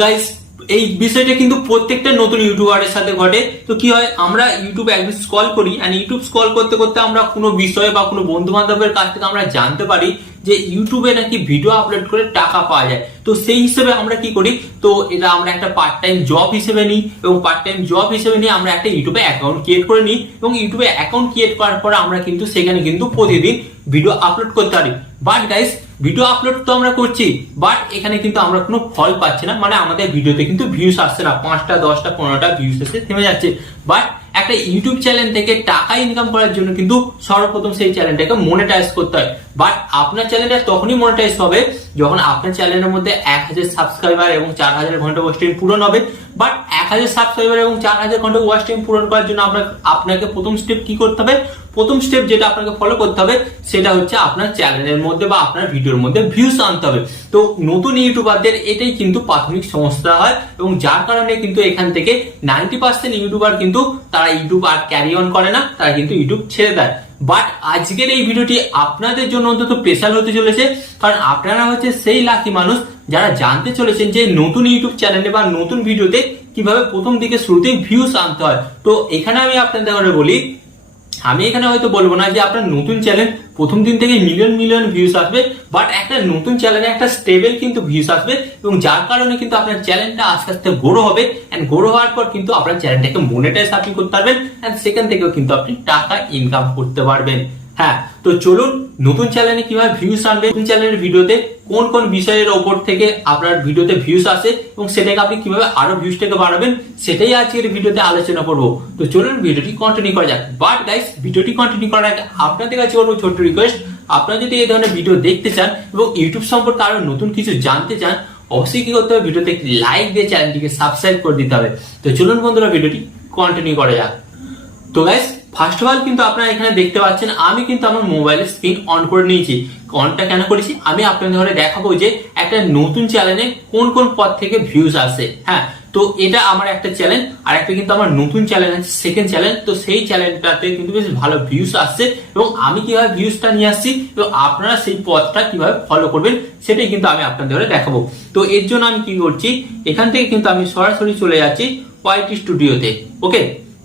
Guys এই বিষয়টা কিন্তু প্রত্যেকটা নতুন ইউটিউবারের সাথে ঘটে। তো কি হয়, আমরা ইউটিউব একদিন স্ক্রল করি, এন্ড ইউটিউব স্ক্রল করতে করতে আমরা কোনো বিষয় বা কোনো বন্ধু বান্ধবের কাছ থেকে আমরা জানতে পারি যে ইউটিউবে নাকি ভিডিও আপলোড করে টাকা পাওয়া যায়। তো সেই হিসেবে আমরা কি করি, তো এটা আমরা একটা পার্ট টাইম জব হিসেবে নিই, এবং পার্ট টাইম জব হিসেবে নিয়ে আমরা একটা ইউটিউবে অ্যাকাউন্ট ক্রিয়েট করে নিই, এবং ইউটিউবে অ্যাকাউন্ট ক্রিয়েট করার পর আমরা কিন্তু সেখানে কিন্তু প্রতিদিন ভিডিও আপলোড করতে পারি। বাট গাইস, ভিডিও আপলোড তো আমরা করছি, বাট এখানে কিন্তু আমরা কোনো ফল পাচ্ছি না, মানে আমাদের ভিডিওতে কিন্তু ভিউজ আসছে না, 5টা 10টা 15টা ভিউজ এসে থেমে যাচ্ছে। বাট একটা ইউটিউব চ্যানেল থেকে টাকা ইনকাম করার জন্য কিন্তু সর্বপ্রথম সেই চ্যানেলটাকে মনিটাইজ করতে হয়। বাট আপনার চ্যানেলটা তখনই মনিটাইজ হবে যখন আপনার চ্যানেলের মধ্যে 1000 সাবস্ক্রাইবার এবং 4000 ঘন্টা ওয়াচ টাইম পূরণ হবে। বাট 1000 সাবস্ক্রাইবার এবং 4000 ঘন্টা ওয়াচ টাইম পূরণ করার জন্য আপনাকে প্রথম স্টেপ কি করতে হবে, প্রথম স্টেপ যেটা আপনাকে ফলো করতে হবে সেটা হচ্ছে আপনার চ্যানেলের মধ্যে বা আপনার ভিডিওর মধ্যে ভিউজ আনতে হবে। তো নতুন ইউটিউবারদের এটাই কিন্তু প্রাথমিক সমস্যা হয়, এবং যার কারণে কিন্তু এখান থেকে 90% ইউটিউবার কিন্তু তারা ইউটিউব আর ক্যারি অন করে না, তারা কিন্তু ইউটিউব ছেড়ে দেয়। বাট আজকের এই ভিডিওটি আপনাদের জন্য অন্তত স্পেশাল হতে চলেছে, কারণ আপনারা হচ্ছে সেই লাকি মানুষ যারা জানতে চলেছেন যে নতুন ইউটিউব চ্যানেলে বা নতুন ভিডিওতে কিভাবে প্রথম দিকে শুরুতে ভিউজ আনতে হয়। তো এখানে আমি আপনাদের বলি, আমি এখানে হয়তো বলবো না যে আপনার নতুন চ্যানেল প্রথম দিন থেকে মিলিয়ন মিলিয়ন ভিউজ আসবে, বাট একটা নতুন চ্যানেলে একটা স্টেবল কিন্তু ভিউজ আসবে, এবং যার কারণে কিন্তু আপনার চ্যানেলটা আস্তে আস্তে গ্রো হবে, এন্ড গ্রো হওয়ার পর কিন্তু আপনার চ্যানেলটাকে মনিটাইজ আপনি করতে পারবেন, এন্ড সেখান থেকেও কিন্তু আপনি টাকা ইনকাম করতে পারবেন। হ্যাঁ, তো চলুন নতুন চ্যানেলে কিভাবে ভিউজ আনবে, নতুন চ্যানেলের ভিডিওতে কোন কোন বিষয়ের উপর থেকে আপনার ভিডিওতে ভিউজ আসে এবং সেটাকে আপনি কিভাবে আরো ভিউজটাকে বাড়াবেন, সেটাই আজকের ভিডিওতে আলোচনা করবো। তো চলুন ভিডিওটি কন্টিনিউ করা যাক। বাট গাইস, ভিডিওটি কন্টিনিউ করার আগে আপনাদের কাছে করবো ছোট্ট রিকোয়েস্ট, আপনারা যদি এই ধরনের ভিডিও দেখতে চান এবং ইউটিউব সম্পর্কে আরো নতুন কিছু জানতে চান, অবশ্যই কি করতে হবে, ভিডিওতে একটি লাইক দিয়ে চ্যানেলটিকে সাবস্ক্রাইব করে দিতে হবে। তো চলুন বন্ধুরা ভিডিওটি কন্টিনিউ করা যাক। তো গাইস, ফার্স্ট অফ অল কিন্তু আপনারা এখানে দেখতে পাচ্ছেন আমি কিন্তু আমার মোবাইলের স্ক্রিন অন করে নিয়েছি। অনটা কেন করেছি আমি আপনাদের দেখাবো যে একটা নতুন চ্যানেলে কোন কোন পদ থেকে ভিউজ আসে। হ্যাঁ, তো এটা আমার একটা চ্যানেল, আর একটা কিন্তু আমার নতুন চ্যানেল আছে, সেকেন্ড চ্যানেল। তো সেই চ্যানেলটাতে কিন্তু বেশ ভালো ভিউজ আসছে, এবং আমি কিভাবে ভিউজটা নিয়ে আসছি এবং আপনারা সেই পদটা কিভাবে ফলো করবেন সেটাই কিন্তু আমি আপনাদের দেখাবো। তো এর জন্য আমি কি করছি, এখান থেকে কিন্তু আমি সরাসরি চলে যাচ্ছি ওয়াইটি স্টুডিওতে। ওকে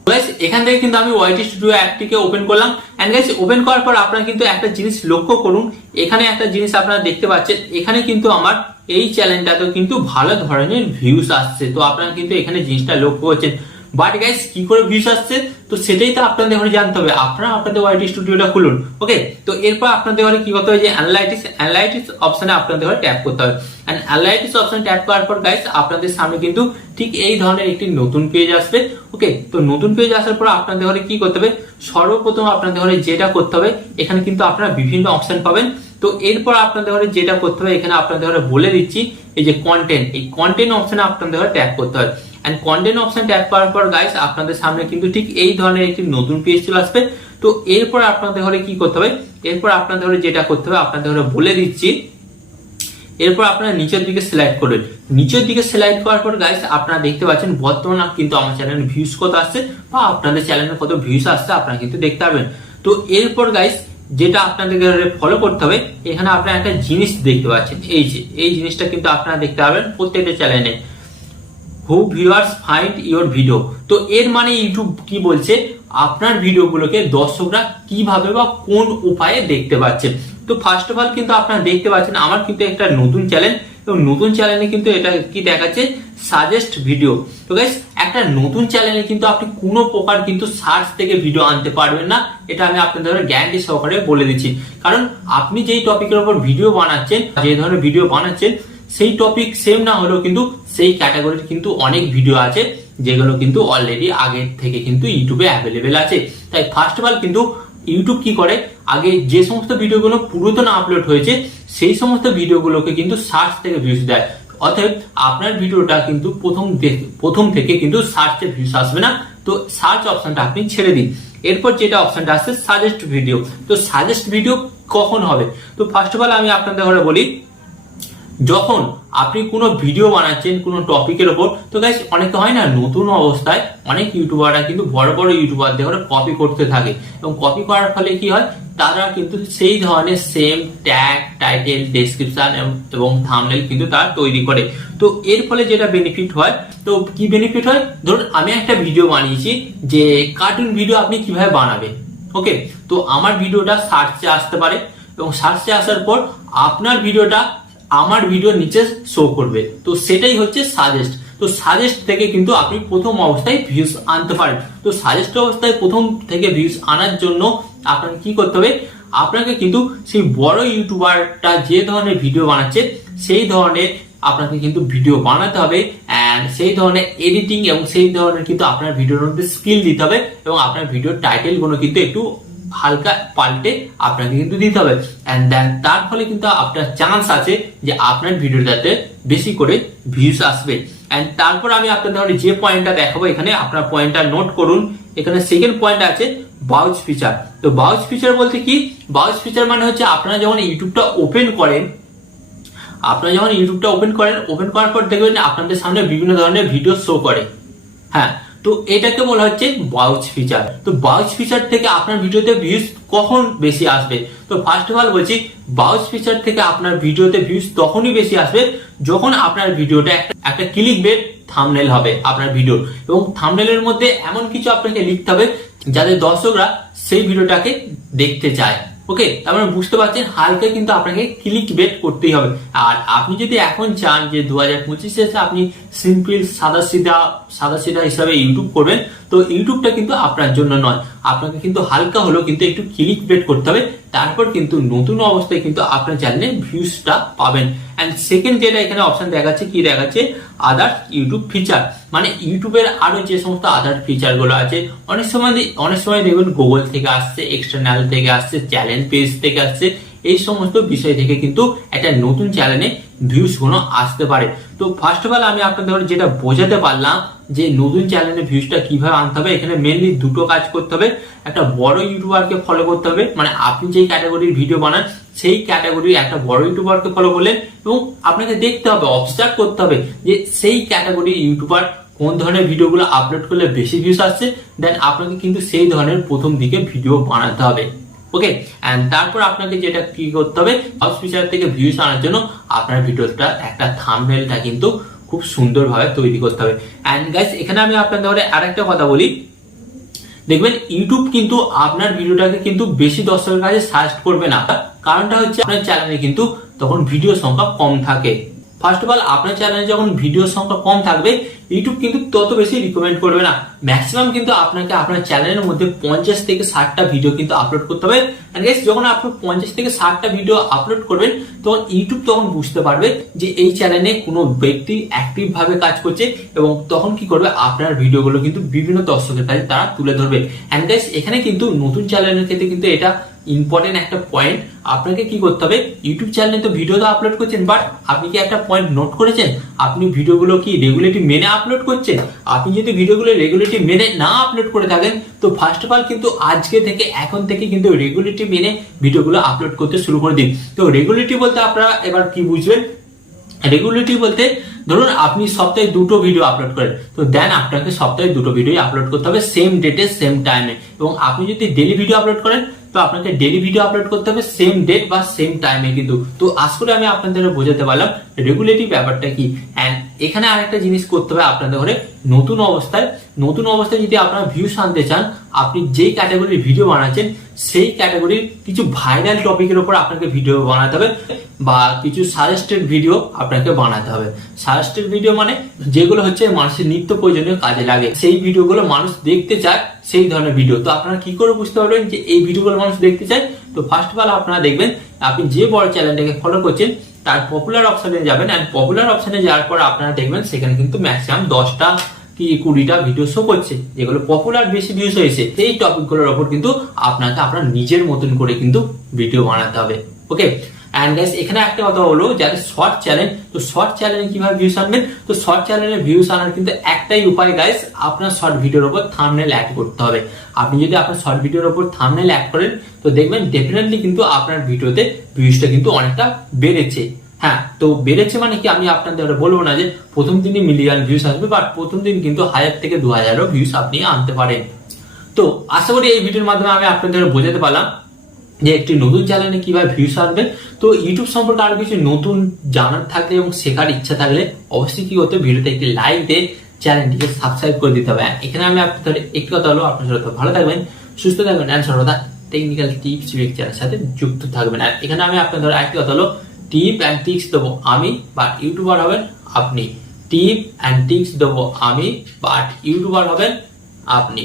গাইস, এখান থেকে কিন্তু আমি ওয়াইটি স্টুডিও অ্যাপটিকে ওপেন করলাম, এন্ড গাইস ওপেন করার পর আপনারা কিন্তু একটা জিনিস লক্ষ্য করুন, এখানে একটা জিনিস আপনারা দেখতে পাচ্ছেন, এখানে কিন্তু আমার এই চ্যানেলটাতেও কিন্তু ভালো ধরনের ভিউজ আসছে। তো আপনারা কিন্তু এখানে জিনিসটা লক্ষ্য করছেন। বাট গাইস, কি করে ভিউজ আসছে তো সেটাই তো আপনাদের জানতে হবে। আপনারা আপনাদের ওয়াইটি স্টুডিওটা খুলুন। ওকে, তো এরপর আপনাদের কি করতে হবে, যে অ্যানালাইটিক্স অপশনে আপনাদের ট্যাপ করতে হবে। এন্ড অ্যানালাইটিক্স অপশনে ট্যাপ করার পর গাইস আপনাদের সামনে কিন্তু ঠিক এই ধরনের একটি নতুন পেজ আসবে। ওকে, তো নতুন পেজ আসার পর আপনাদের কি করতে হবে, সর্বপ্রথম আপনাদের যেটা করতে হবে, এখানে কিন্তু আপনারা বিভিন্ন অপশন পাবেন। তো এরপর আপনাদের যেটা করতে হবে, এখানে আপনাদের বলে দিচ্ছি, এই যে কন্টেন্ট, এই কন্টেন্ট অপশনে আপনাদের ট্যাপ করতে হবে। এন্ড কন্টেন্ট অপশন ট্যাপ করার পর গাইস আপনাদের সামনে কিন্তু ঠিক এই ধরনের একটি নতুন পেজ চলে আসবে। তো এরপর আপনাদের কি করতে হবে, এরপর আপনাদের যেটা করতে হবে আপনাদের বলে দিচ্ছি, এরপর আপনারা নিচের দিকে সিলেক্ট করবেন। নিচের দিকে সিলেক্ট করার পর গাইস আপনারা দেখতে পাচ্ছেন বর্তমানে কিন্তু আমার চ্যানেলে ভিউজ কত আসছে বা আপনাদের চ্যানেলে কত ভিউজ আসছে আপনারা কিন্তু দেখতে পাবেন। তো এরপর গাইস যেটা আপনাদেরকে ফলো করতে হবে, এখানে আপনারা একটা জিনিস দেখতে পাচ্ছেন, এই যে এই জিনিসটা কিন্তু আপনারা দেখতে পাবেন প্রত্যেকটা চ্যানেলে, হু ভিউয়ার্স ফাইন্ড ইওর ভিডিও। তো এর মানে ইউটিউব কি বলছে, আপনার ভিডিওগুলোকে দর্শকরা কিভাবে বা কোন উপায়ে দেখতে পাচ্ছেন। তো ফার্স্ট অফ অল কিন্তু আপনারা দেখতে পাচ্ছেন আমার কিন্তু একটা নতুন চ্যানেল, এবং নতুন চ্যানেলে কিন্তু এটা কি দেখাচ্ছে, সাজেস্ট ভিডিও। তো গাইস, একটা নতুন চ্যানেলে কিন্তু আপনি কোনো প্রকার কিন্তু সার্চ থেকে ভিডিও আনতে পারবেন না, এটা আমি আপনাদের গ্যারান্টি সহকারে বলে দিচ্ছি। কারণ আপনি যেই টপিকের উপর ভিডিও বানাচ্ছেন, যে ধরনের ভিডিও বানাচ্ছেন, সেই টপিক সেম না হলেও কিন্তু সেই ক্যাটাগরির কিন্তু অনেক ভিডিও আছে যেগুলো কিন্তু অলরেডি আগে থেকে কিন্তু ইউটিউবে অ্যাভেলেবেল আছে। তাই ফার্স্ট অফ অল কিন্তু ইউটিউব কি করে, আগে যে সমস্ত ভিডিওগুলো পুরাতন আপলোড হয়েছে সেই সমস্ত ভিডিওগুলোকে কিন্তু সার্চ থেকে ভিউজ দেয়। অতএব আপনার ভিডিওটা কিন্তু প্রথম থেকে কিন্তু সার্চে ভিউজ আসবে না। তো সার্চ অপশনটা আপনি ছেড়ে দিন। এরপর যেটা অপশনটা আসছে সাজেস্ট ভিডিও। তো সাজেস্ট ভিডিও কখন হবে, তো ফার্স্ট অফ অল আমি আপনাদের বলি, যখন আপনি কোনো ভিডিও বানাচ্ছেন কোনো টপিকের ওপর, তো গাইস অনেকে হয় না নতুন অবস্থায় অনেক ইউটিউবাররা কিন্তু বড় বড় ইউটিউবারদের করে কপি করতে থাকে, এবং কপি করার ফলে কি হয়, তারা কিন্তু সেই ধরনের সেম ট্যাগ, টাইটেল, ডেসক্রিপশন এবং থাম্বনেল কিন্তু তারা তৈরি করে। তো এর ফলে যেটা বেনিফিট হয়, তো কি বেনিফিট হয়, ধরুন আমি একটা ভিডিও বানিয়েছি যে কার্টুন ভিডিও আপনি কিভাবে বানাবেন। ওকে, তো আমার ভিডিওটা সার্চে আসতে পারে, এবং সার্চে আসার পর আপনার ভিডিওটা আমার ভিডিওর নিচে শো করবে। তো সেটাই হচ্ছে সাজেস্ট। তো সাজেস্ট থেকে কিন্তু আপনি প্রথম অবস্থায় ভিউজ আনতে পারেন। তো সাজেস্ট অবস্থায় প্রথম থেকে ভিউজ আনার জন্য আপনাকে কি করতে হবে, আপনাকে কিন্তু সেই বড় ইউটিউবারটা যে ধরনের ভিডিও বানাচ্ছে সেই ধরনের আপনাকে কিন্তু ভিডিও বানাতে হবে, এন্ড সেই ধরনের এডিটিং এবং সেই ধরনের কিন্তু আপনার ভিডিওর মধ্যে স্কিল দিতে হবে, এবং আপনার ভিডিওর টাইটেল গুলো কিন্তু একটু হালকা পাল্টে আপনাকে কিন্তু দিতে হবে। এন্ড দেন তার ফলে কিন্তু আপনার চান্স আছে যে আপনার ভিডিওটাতে বেশি করে ভিউজ আসবে। এন্ড তারপর আমি আপনাদের যে পয়েন্টটা দেখাবো, এখানে আপনার পয়েন্টটা নোট করুন। এখানে সেকেন্ড পয়েন্ট আছে বাউচ ফিচার। তো বাউচ ফিচার বলতে কি, বাউচ ফিচার মানে হচ্ছে আপনারা যখন ইউটিউবটা ওপেন করেন, ওপেন করার পর দেখবেন আপনাদের সামনে বিভিন্ন ধরনের ভিডিও শো করে। হ্যাঁ, তো এটাকে বলা হচ্ছে বাউচ ফিচার। তো বাউচ ফিচার থেকে আপনার ভিডিওতে ভিউজ কখন বেশি আসবে, তো ফার্স্ট অফ অল বলছি, বাউচ ফিচার থেকে আপনার ভিডিওতে ভিউজ তখনই বেশি আসবে যখন আপনার ভিডিওটা একটা ক্লিক বেট থাম্বনেল হবে আপনার ভিডিও, এবং থাম্বনেলের মধ্যে এমন কিছু আপনাকে লিখতে হবে যাতে দর্শকরা সেই ভিডিওটাকে দেখতে চায়। ওকে, তার মানে বুঝতে পারছেন, হালকা কিন্তু আপনাকে ক্লিক বেট করতেই হবে। আর আপনি যদি এখন চান যে 2025 এসে আপনি সিম্পল সাদা সিধা হিসাবে ইউটিউব করবেন, তো ইউটিউবটা কিন্তু আপনার জন্য নয়। আপনাকে কিন্তু হালকা হলেও কিন্তু একটু ক্লিক বেট করতে হবে, তারপর কিন্তু নতুন অবস্থায় কিন্তু আপনার চ্যানেলে ভিউজটা পাবেন। এন্ড সেকেন্ড যেটা এখানে অপশন দেখাচ্ছে, কি দেখাচ্ছে, আদার ইউটিউব ফিচার, মানে ইউটিউবের আরো যে সমস্ত আদার ফিচার গুলো আছে, অনেক সময় দেখবেন গুগল থেকে আসছে, এক্সটার্নাল থেকে আসছে, চ্যানেল পেজ থেকে আসছে, এই সমস্ত বিষয় থেকে কিন্তু একটা নতুন চ্যানেলে ভিউজ গুলো আসতে পারে। তো ফার্স্ট অফ অল আমি আপনাদের যেটা বোঝাতে পারলাম যে নতুন চ্যানেলে ভিউজটা কিভাবে আনতে হবে, এখানে মেনলি দুটো কাজ করতে হবে। একটা বড় ইউটিউবারকে ফলো করতে হবে, মানে আপনি যেই ক্যাটাগরির ভিডিও বানান সেই ক্যাটাগরির একটা বড় ইউটিউবারকে ফলো করলেন, এবং আপনাকে দেখতে হবে, অবজার্ভ করতে হবে যে সেই ক্যাটাগরির ইউটিউবার কোন ধরনের ভিডিওগুলো আপলোড করলে বেশি ভিউজ আসছে, দেন আপনাকে কিন্তু সেই ধরনের প্রথম দিকে ভিডিও বানাতে হবে। ওকে, এন্ড তারপর আপনাকে যেটা কি করতে হবে, বাউচ ফিচার থেকে ভিউজ আনার জন্য আপনার ভিডিওটা একটা থাম্বনেলটা কিন্তু খুব সুন্দরভাবে তৈরি করতে হবে। এন্ড গাইস, এখানে আমি আপনাদের আরেকটা কথা বলি, দেখবেন ইউটিউব কিন্তু আপনার ভিডিওটাকে কিন্তু বেশি দর্শকের কাছে সাজেস্ট করবে না। কারণটা হচ্ছে আপনার চ্যানেলে কিন্তু তখন ভিডিও সংখ্যা কম থাকে। ফার্স্ট অফ অল আপনার চ্যানেলে যখন ভিডিও সংখ্যা কম থাকবে, ইউটিউব কিন্তু তত বেশি রিকমেন্ড করবে না। ম্যাক্সিমাম কিন্তু আপনাকে আপনার চ্যানেলের মধ্যে 50 থেকে 60টা ভিডিও কিন্তু আপলোড করতে হবে। এন্ড গাইস, যখন আপনি 50 থেকে 60টা ভিডিও আপলোড করবেন, তখন ইউটিউব তখন বুঝতে পারবে যে এই চ্যানেলে কোনো ব্যক্তি অ্যাক্টিভ ভাবে কাজ করছে, এবং তখন কি করবে, আপনার ভিডিওগুলো কিন্তু বিভিন্ন দর্শকের কাছে তারা তুলে ধরবে। এন্ড গাইস, এখানে কিন্তু নতুন চ্যানেলের ক্ষেত্রে কিন্তু এটা ইম্পর্টেন্ট একটা পয়েন্ট। আপনাকে কি করতে হবে, ইউটিউব চ্যানেলে তো ভিডিও তো আপলোড করছেন, বাট আপনি কি একটা পয়েন্ট নোট করেছেন, আপনি ভিডিওগুলো কি রেগুলেটরি মেনে আপলোড করছেন? আপনি যদি ভিডিওগুলো রেগুলেটরি মেনে না আপলোড করে থাকেন, তো ফার্স্ট অফ অল কিন্তু আজকে থেকে, এখন থেকে কিন্তু রেগুলেটরি মেনে ভিডিওগুলো আপলোড করতে শুরু করে দিন। তো রেগুলেটরি বলতে আপনারা এবার কি বুঝবেন, রেগুলারিটি বলতে ধরুন আপনি সপ্তাহে 2টো ভিডিও আপলোড করেন, তো দেন আপনাকে সপ্তাহে 2টো ভিডিও আপলোড করতে হবে সেম ডেটে সেম টাইমে। এবং আপনি যদি ডেইলি ভিডিও আপলোড করেন, তো আপনাকে ডেইলি ভিডিও আপলোড করতে হবে সেম ডেট বা সেম টাইমে কিন্তু। তো আজ করে আমি আপনাদের বোঝাতে পারলাম রেগুলেটরি ব্যাপারটা কি। এন্ড এখানে আরেকটা জিনিস করতে হবে আপনাদের ঘরে, নতুন অবস্থায় যদি আপনারা ভিউজ আনতে চান, আপনি যেই ক্যাটাগরির ভিডিও বানাচ্ছেন সেই ক্যাটাগরির কিছু ভাইরাল টপিকের উপর আপনাকে ভিডিও বানাতে হবে, বা কিছু সাজেস্টেড ভিডিও আপনাকে বানাতে হবে। সাজেস্টেড ভিডিও মানে যেগুলো হচ্ছে মানুষের নিত্য প্রয়োজনীয় কাজে লাগে, সেই ভিডিওগুলো মানুষ দেখতে চায়, সেই ধরনের ভিডিও। তো আপনারা কি করে বুঝতে পারবেন যে এই ভিডিওগুলো মানুষ দেখতে চায়? তো ফার্স্ট অফ অল আপনারা দেখবেন, আপনি যে বড় চ্যানেলটাকে ফলো করছেন তার পপুলার অপশনে যাবেন, এন্ড পপুলার অপশনে যাওয়ার পর আপনারা দেখবেন সেখানে কিন্তু ম্যাক্সিমাম 10টা কি 20টা ভিডিও শো করছে, যেগুলো পপুলার বেশি ভিউজ হয়েছে। সেই টপিকগুলোর উপর কিন্তু আপনাকে আপনার নিজের মতন করে কিন্তু ভিডিও বানাতে হবে। ওকে, এন্ড গাইস, এখানে একটা কথা হলো, যাদের শর্ট চ্যানেল, তো শর্ট চ্যানেলে কিভাবে ভিউজ আনবেন? তো শর্ট চ্যানেলে ভিউজ আনার কিন্তু একটাই উপায় গাইস, আপনার শর্ট ভিডিওর উপর থাম্বনেল অ্যাড করতে হবে। আপনি যদি আপনার শর্ট ভিডিওর উপর থাম্বনেল অ্যাড করেন, তো দেখবেন ডেফিনেটলি কিন্তু আপনার ভিডিওতে ভিউজটা কিন্তু অনেকটা বেড়েছে। হ্যাঁ, তো বেড়েছে মানে কি আমি আপনাদের বলবো না যে প্রথম দিনই মিলিয়ন ভিউজ আসবে, বাট প্রথম দিন কিন্তু 1000 থেকে 2000 ভিউজ আপনি আনতে পারেন। তো আশা করি এই ভিডিওর মাধ্যমে আমি আপনাদের বোঝাতে পারলাম যে একটি নতুন চ্যানেলে কিভাবে ভিউজ আসবে। তো ইউটিউব সম্পর্কে আরো কিছু নতুন জানার থাকলে এবং শেখার ইচ্ছা থাকলে অবশ্যই কি করতে, ভিডিওতে একটি লাইক দিয়ে চ্যানেলটিকে সাবস্ক্রাইব করে দিতে হবে। এখানে আমি আপনাদের একটি কথা হলো, আপনার সাথে ভালো থাকবেন, সুস্থ থাকবেন, এন্ড সর্বদা টেকনিক্যাল টিপস লেকচারের সাথে যুক্ত থাকবেন। আর এখানে আমি আপনাদের একটি কথা হলো, টিপ অ্যান্ড টিক্স দেবো আমি, বাট ইউটিউবার হবেন আপনি। টিপ অ্যান্ড টিক্স দেবো আমি, বাট ইউটিউবার হবেন আপনি।